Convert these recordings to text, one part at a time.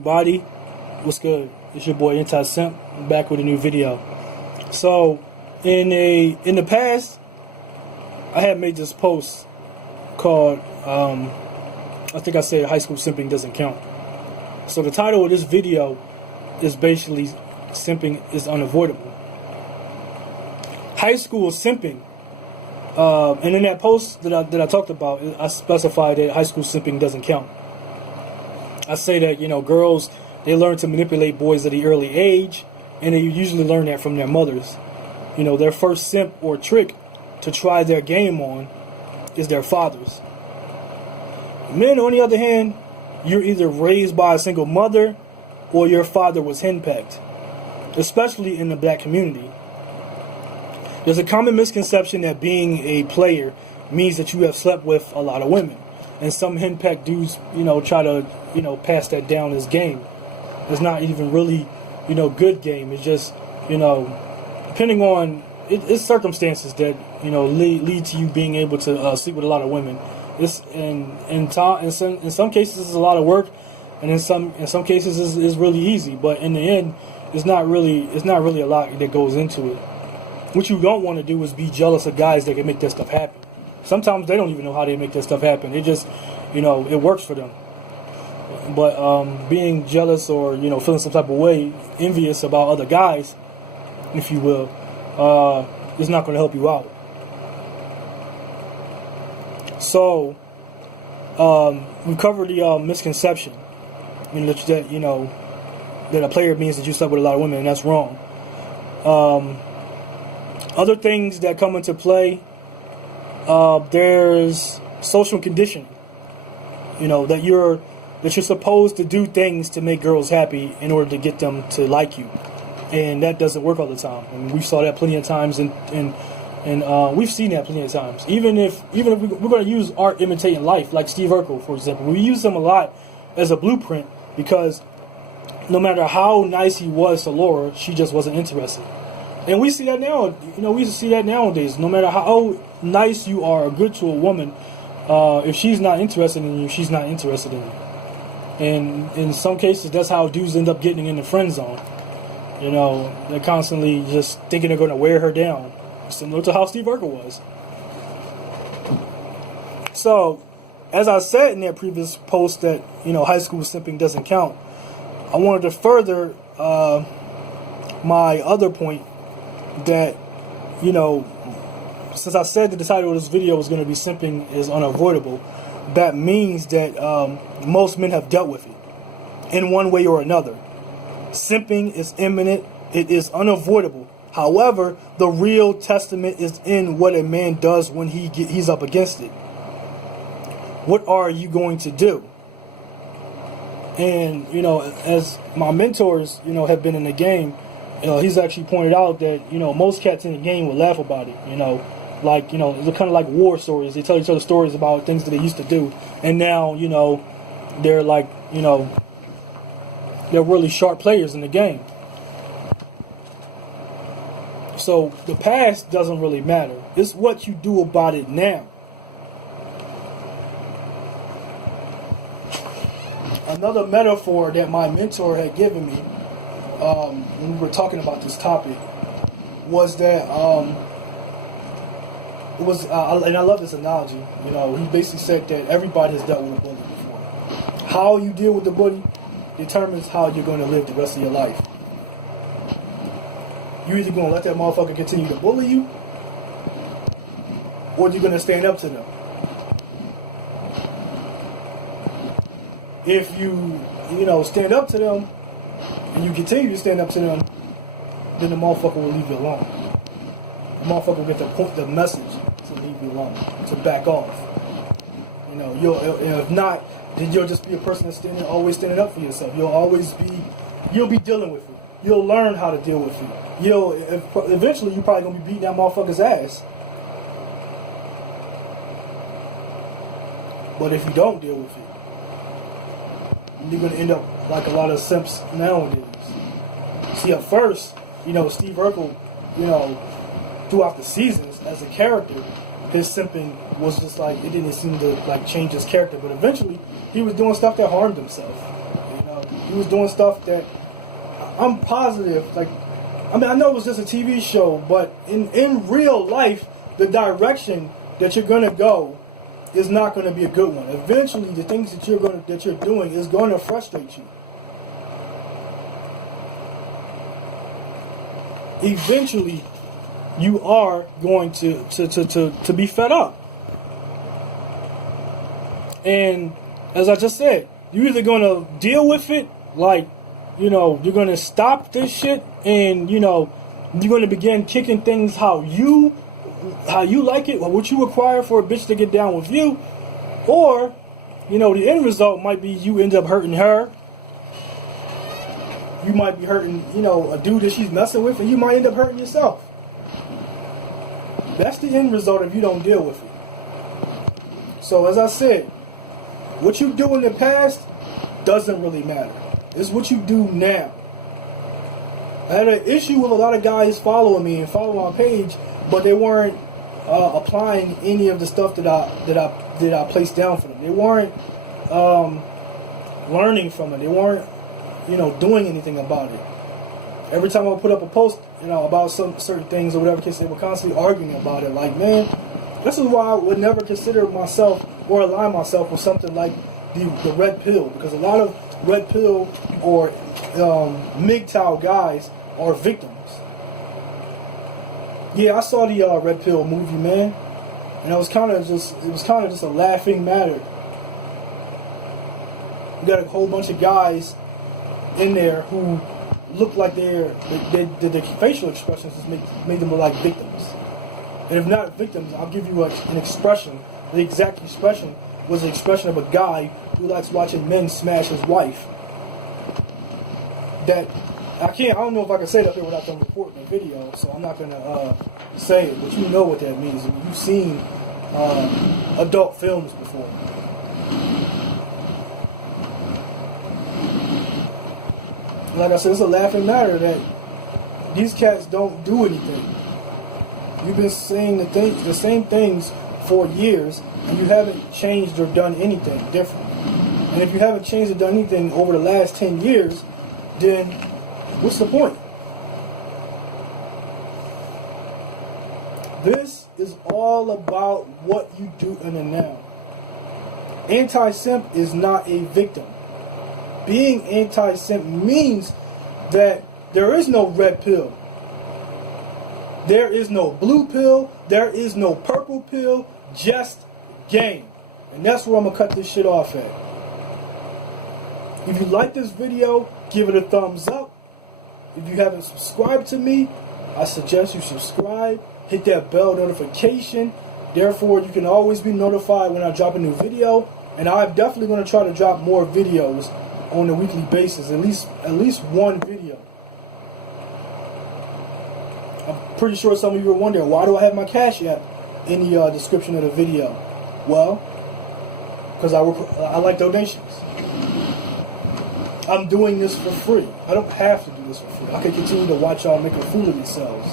everybody? What's good? It's your boy Anti-Simp, back with a new video. So, in the past, I had made this post called, I think I said high school simping doesn't count. So the title of this video is basically simping is unavoidable. High school simping. And in that post that I talked about, I specified that high school simping doesn't count. I say that, girls, they learn to manipulate boys at an early age, and they usually learn that from their mothers. Their first simp or trick to try their game on is their fathers. Men, on the other hand, you're either raised by a single mother or your father was henpecked, especially in the black community. There's a common misconception that being a player means that you have slept with a lot of women. And some henpecked dudes, try to, pass that down as game. It's not even really, good game. It's just, depending on, it's circumstances that, lead to you being able to sleep with a lot of women. It's in some cases it's a lot of work, and in some cases it's really easy. But in the end, it's not really a lot that goes into it. What you don't want to do is be jealous of guys that can make that stuff happen. Sometimes they don't even know how they make that stuff happen. It just, it works for them. But being jealous or, feeling some type of way, envious about other guys, if you will, is not going to help you out. So, we covered the misconception, that a player means that you slept with a lot of women, and that's wrong. Other things that come into play, there's social conditioning. That you're supposed to do things to make girls happy in order to get them to like you, and that doesn't work all the time. I mean, we saw that plenty of times, and we've seen that plenty of times. Even if we're going to use art imitating life, like Steve Urkel, for example, we use him a lot as a blueprint because no matter how nice he was to Laura, she just wasn't interested. And we see that now. We see that nowadays. No matter how nice you are or good to a woman, if she's not interested in you, she's not interested in you. And in some cases, that's how dudes end up getting in the friend zone. They're constantly just thinking they're going to wear her down, similar to how Steve Urkel was. So, as I said in that previous post that, high school simping doesn't count, I wanted to further my other point that, since I said that the title of this video was going to be simping is unavoidable, that means that most men have dealt with it in one way or another. Simping is imminent. It is unavoidable. However, the real testament is in what a man does when he's up against it. What are you going to do? And, as my mentors, have been in the game, he's actually pointed out that, most cats in the game will laugh about it, like, it's kind of like war stories. They tell each other stories about things that they used to do. And now, they're like, they're really sharp players in the game. So the past doesn't really matter. It's what you do about it now. Another metaphor that my mentor had given me when we were talking about this topic was that and I love this analogy. He basically said that everybody has dealt with a bully before. How you deal with the bully determines how you're going to live the rest of your life. You're either going to let that motherfucker continue to bully you, or you're going to stand up to them. If you, stand up to them, and you continue to stand up to them, then the motherfucker will leave you alone. The motherfucker will get the message to leave you alone, to back off. If not, then you'll just be a person that's always standing up for yourself. You'll be dealing with it. You'll learn how to deal with it. Eventually you're probably gonna be beating that motherfucker's ass. But if you don't deal with it, you're gonna end up like a lot of simps nowadays. See, at first, Steve Urkel, throughout the seasons as a character, his simping was just like, it didn't seem to like change his character, but eventually he was doing stuff that harmed himself. He was doing stuff that I'm positive, like, I mean, I know it was just a TV show, but in real life, the direction that you're gonna go is not gonna be a good one. Eventually, the things that you're doing is going to frustrate you. Eventually, you are going to be fed up. And as I just said, you're either going to deal with it, like, you know, you're going to stop this shit, and, you know, you're going to begin kicking things how you like it, or what you require for a bitch to get down with you. Or, you know, the end result might be you end up hurting her. You might be hurting, you know, a dude that she's messing with, and you might end up hurting yourself. That's the end result if you don't deal with it. So, as I said, what you do in the past doesn't really matter. It's what you do now. I had an issue with a lot of guys following me and following my page, but they weren't applying any of the stuff that I placed down for them. They weren't learning from it. They weren't, you know, doing anything about it. Every time I would put up a post, you know, about some certain things or whatever, they were constantly arguing about it. Like, man, this is why I would never consider myself or align myself with something like the red pill, because a lot of red pill or MGTOW guys are victims. Yeah, I saw the red pill movie, man, and it was kind of just a laughing matter. You got a whole bunch of guys in there who look like the facial expressions just made them look like victims. And if not victims, I'll give you an expression. The exact expression was the expression of a guy who likes watching men smash his wife. That I don't know if I can say that here without them reporting the video, so I'm not gonna say it, but you know what that means. You've seen adult films before. Like I said, it's a laughing matter that these cats don't do anything. You've been saying the same things for years, and you haven't changed or done anything different. And if you haven't changed or done anything over the last 10 years, then what's the point? This is all about what you do in the now. Anti-simp is not a victim. Being anti-simp means that there is no red pill. There is no blue pill. There is no purple pill. Just game. And that's where I'm going to cut this shit off at. If you like this video, give it a thumbs up. If you haven't subscribed to me, I suggest you subscribe. Hit that bell notification. Therefore, you can always be notified when I drop a new video. And I'm definitely going to try to drop more videos on a weekly basis. At least one video. I'm pretty sure some of you are wondering, why do I have my Cash App in the description of the video? Well, because I like donations. I'm doing this for free. I don't have to do this for free. I can continue to watch y'all make a fool of yourselves.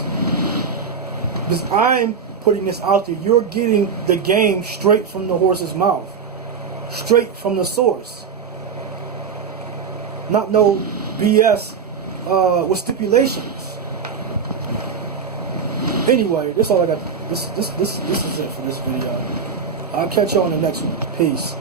Because I'm putting this out there. You're getting the game straight from the horse's mouth. Straight from the source. Not no BS with stipulations. Anyway, that's all I got. This is it for this video. I'll catch y'all in the next one. Peace.